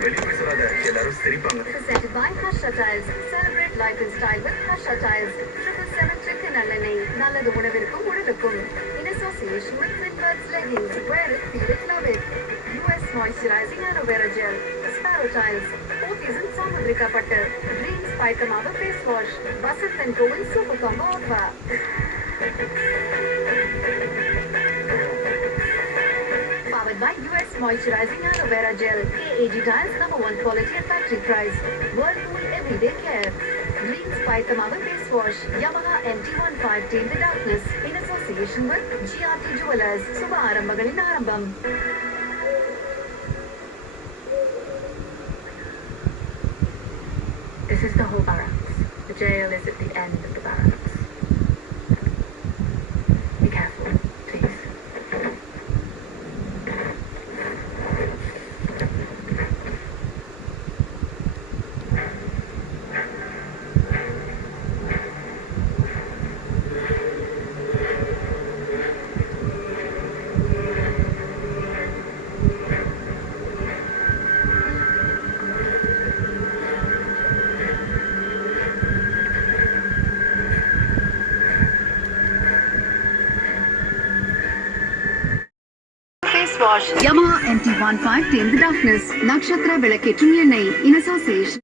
Presented by Harsha Tiles. Celebrate life in style with Harsha Tiles. 777 Chicken நல்லெண்ணெய் நல்லது உணவிற்கும் உடலுக்கும். In association with Twinbirds Leggings. Wear it, feel it, love it. US Moisturizing Aloe Vera Gel. Sparrow Tiles. Pothys and Samudrika Butter. Dreams Paitamava Face Wash. Basant & Co. in Super Combo Aqua. Powered by US Moisturizing Aloe Vera Gel. KAG Tiles #1 quality at factory price. Whirlpool Everyday Care. Dreams Paitamava Face Wash. Yamaha MT-15 in the darkness. In association with GRT Jewelers. Subha Arambagalin Arambam. This is the whole barracks. The jail is at the end of the barracks. Be careful, please. Face Wash. Yamaha MT-15 in the darkness. Nakshatra Velaketrum Yennai. In association.